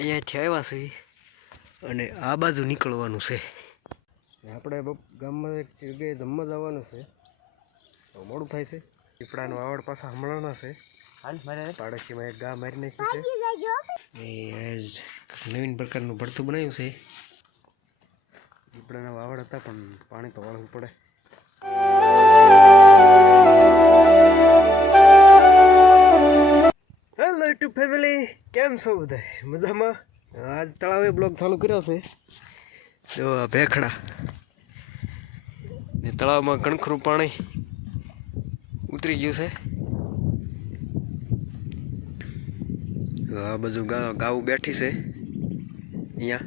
અહીંયાથી આવ્યા છીએ અને આ બાજુ નીકળવાનું છે. આપણે ગામમાં એક જગ્યાએ જમવા જવાનું છે. મોડું થાય છે. પીપળાનો વાવડ પાછા હમણાંના છે. પાડોશીમાં એક ગા મારી નાખ્યું છે. નવીન પ્રકારનું ભરતું બનાવ્યું છે. પીપળાના વાવડ હતા પણ પાણી તો વાળવું પડે. હેલો યુટ્યુબ ફેમિલી, કેમ છો બધા? મજામાં? આજ તળાવે બ્લોગ ચાલુ કર્યો છે. જો ભેખડા ને તળાવમાં કણખરું પાણી ઉતરી ગયું છે. આ બાજુ ગાઉ બેઠી છે. અહીંયા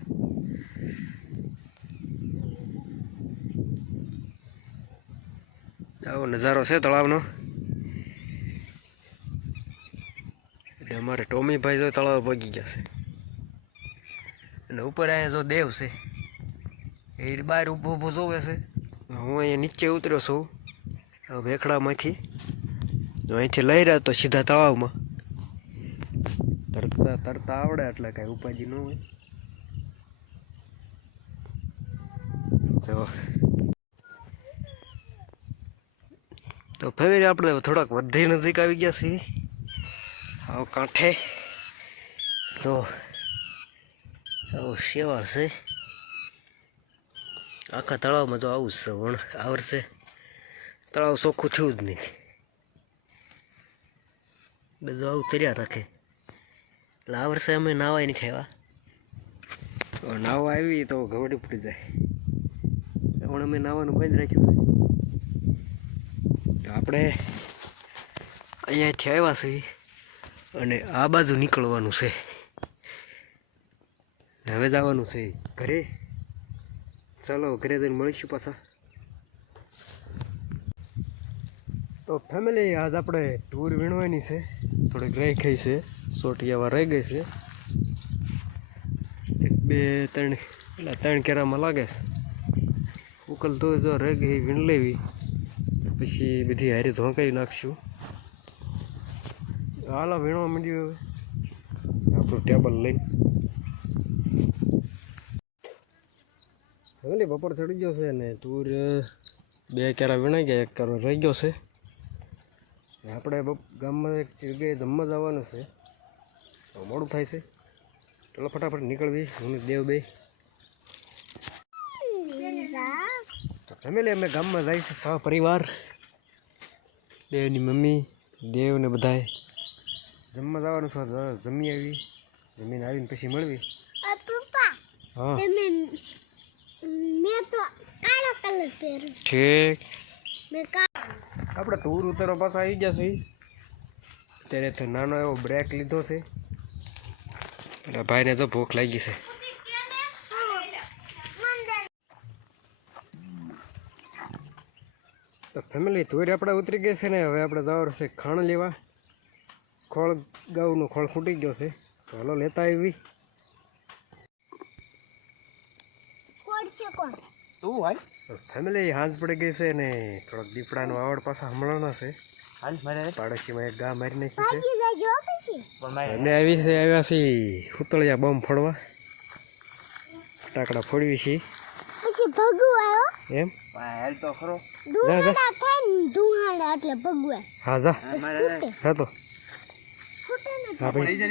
આવો નજારો છે તળાવનો. એટલે અમારે ટોમીભાઈ જો તળાવ પગી ગયા છે અને ઉપર અહીંયા જો દેવ છે એ બહાર ઊભો ઊભો જોવે છે. હું અહીંયા નીચે ઉતર્યો છું ભેખડામાંથી. અહીંથી લઈ રહ્યા તો સીધા તળાવમાં તરતા તરતા આવડે એટલે કાંઈ ઉપાધિ ન હોય. જો તો ફેમિલી આપણે થોડાક વધે નજીક આવી ગયા છીએ. આવો કાંઠે તો આવું શેવાળ છે. આખા તળાવમાં તો આવું જ છે. વણ આ વર્ષે તળાવ ચોખ્ખું થયું જ નહીં. બધું આવું તર્યા રાખે. એટલે આ વર્ષે અમે નાવાય નથી આવ્યા. નાવા આવી તો ઘવડી ફૂટી જાય. પણ અમે નાવાનું બંધ રાખ્યું. આપણે અહીંયાથી આવ્યા છીએ અને આ બાજુ નીકળવાનું છે. હવે જવાનું છે ઘરે. ચાલો ઘરે જઈને મળીશું પાછા. તો ફેમિલી આજ આપણે તુર વીણવાની છે. થોડીક રહી ગઈ છે. સોટિયાવા રહી ગઈ છે. એક બે ત્રણ એટલે 3 કેરામાં લાગે છે. ઉકલ તો જો રહી ગઈ વીણ લેવી, પછી બધી હારી ધોંકાઈ નાખશું. હાલો વીણવા માંડ્યું હવે આપણું ટેબલ લઈને. ફેમિલી બપોર ચડી ગયો છે ને તુર 2 કેરા વીણાઈ ગયા, 1 કેરો રહી ગયો છે. આપણે ગામમાં એક જગ્યાએ જમવા જવાનું છે. મોડું થાય છે. ચાલો ફટાફટ નીકળવી. હું દેવ બે તો ફેમિલી અમે ગામમાં જાય છે સહ પરિવાર. દેવની મમ્મી, દેવ ને બધાએ જમવા જવાનું છે. જમી આવી. જમીને આવીને પછી મળવી. હા ઠીક. આપણે તુર ઉતારવા પાછા આવી ગયા છીએ. અત્યારે તો નાનો એવો બ્રેક લીધો છે. એટલે ભાઈને જો ભૂખ લાગી છે. તો ફેમિલી તુર આપણે ઉતરી ગઈ છે ને હવે આપણે જવાનું છે ખાણ લેવા. ખોળ ગાઉનો ખોળ ફૂટી ગયો છે તો હાલો લેતા આવી. ફેમિલી હાંજ પડી ગઈ છે ને થોડોક દીપડાનો વાવડ પાછા હમણાંના છે. પાડોશીમાં એક ગા મારી નાખી છે. અને આવ્યા છીએ હુતળિયા બોમ્બ ફોડવા. ફટાકડા ફોડવી છીએ એમ. હા જા તો હા ભાઈ જા.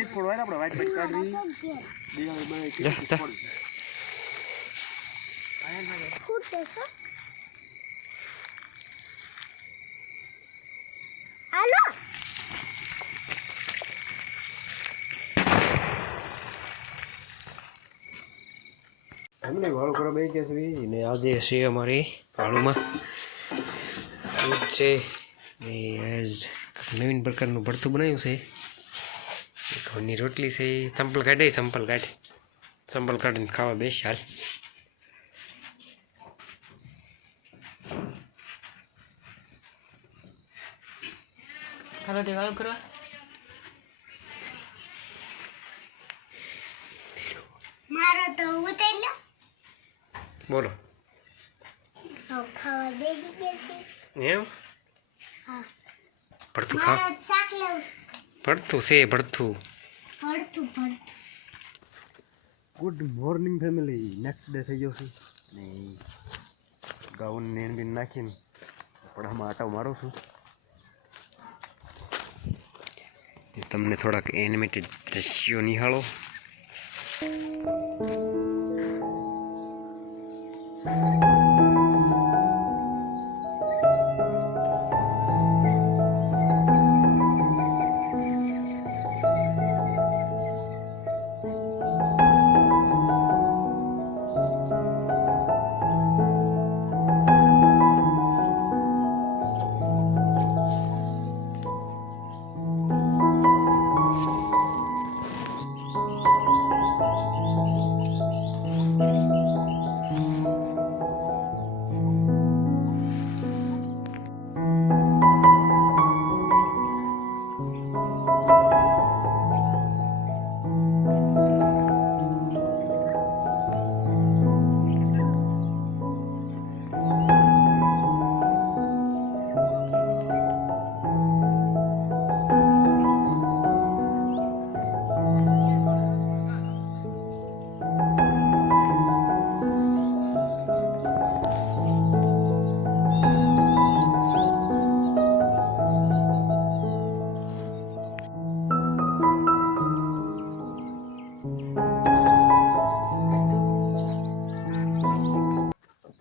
અમને વાળું કરવા બે ગયા છે ને આજે છે અમારી વાળુમાં છે ને નવીન પ્રકારનું ભરતું બનાવ્યું છે. ઘઉંની રોટલી છે. ચંપલ કાઢીને ખાવા બેસ હાલ. ચાલો તે વાળું કરવા. મારો તો ઉતર્યો. બોલો ખાવા બેસી ગયા છે એમ. હા ભરતું ખાવ. ભરતું છે ભરતું. Good morning family. Next day થઈ ગયો છે ને ગાઉન ને બી નાખીને પડામાં આટો મારું છું. તમને થોડાક એનિમેટેડ દ્રશ્યો નિહાળો.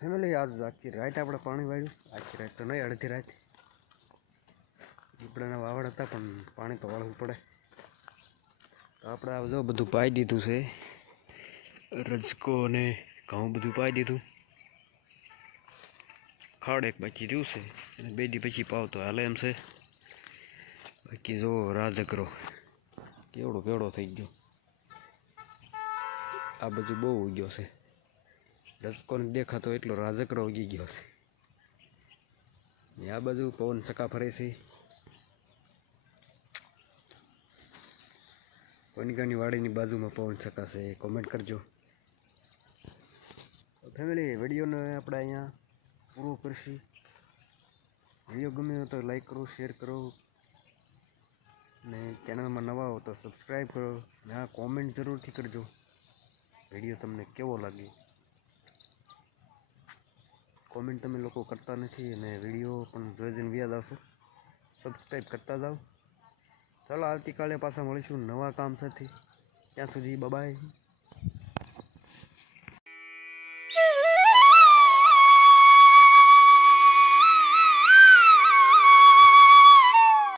ફેમિલી આજ આખી રાત આપણે પાણી વાળ્યું. આખી રાત તો નહીં, અડધી રાત. દીપડાના વાવડ હતા પણ પાણી તો વાળવું પડે. તો આપણે આ જો બધું પાઈ દીધું છે. રજકો અને ઘઉં બધું પાઈ દીધું. ખાડ એક બાકી રહ્યું છે અને 2 દી પછી પાવ તો હાલે એમ છે. બાકી જો રાજગરો કેવડો થઈ ગયો. આ બધું બહુ ઉગ્યો છે. રસકોને દેખાતો એટલો રાજકરો ઉગી ગયો છે. આ બાજુ પવન ચકા ફરે છે. કોનિકાની વાડીની બાજુમાં પવન ચકા છે, કોમેન્ટ કરજો. ફેમિલી વિડીયોને આપણે અહીંયા પૂરો કરશું. વિડીયો ગમે તો લાઈક કરો, શેર કરો ને ચેનલમાં નવા હો તો સબસ્ક્રાઈબ કરો ને આ કોમેન્ટ જરૂરથી કરજો વિડીયો તમને કેવો લાગ્યો. કોમેન્ટ તમે લોકો કરતા નથી અને વિડીયો પણ જોઈ જઈને વ્યાજ આવશો. સબસ્ક્રાઈબ કરતા જાઓ. ચાલો આવતીકાલે પાછા મળીશું નવા કામ સાથે. ત્યાં સુધી બાય.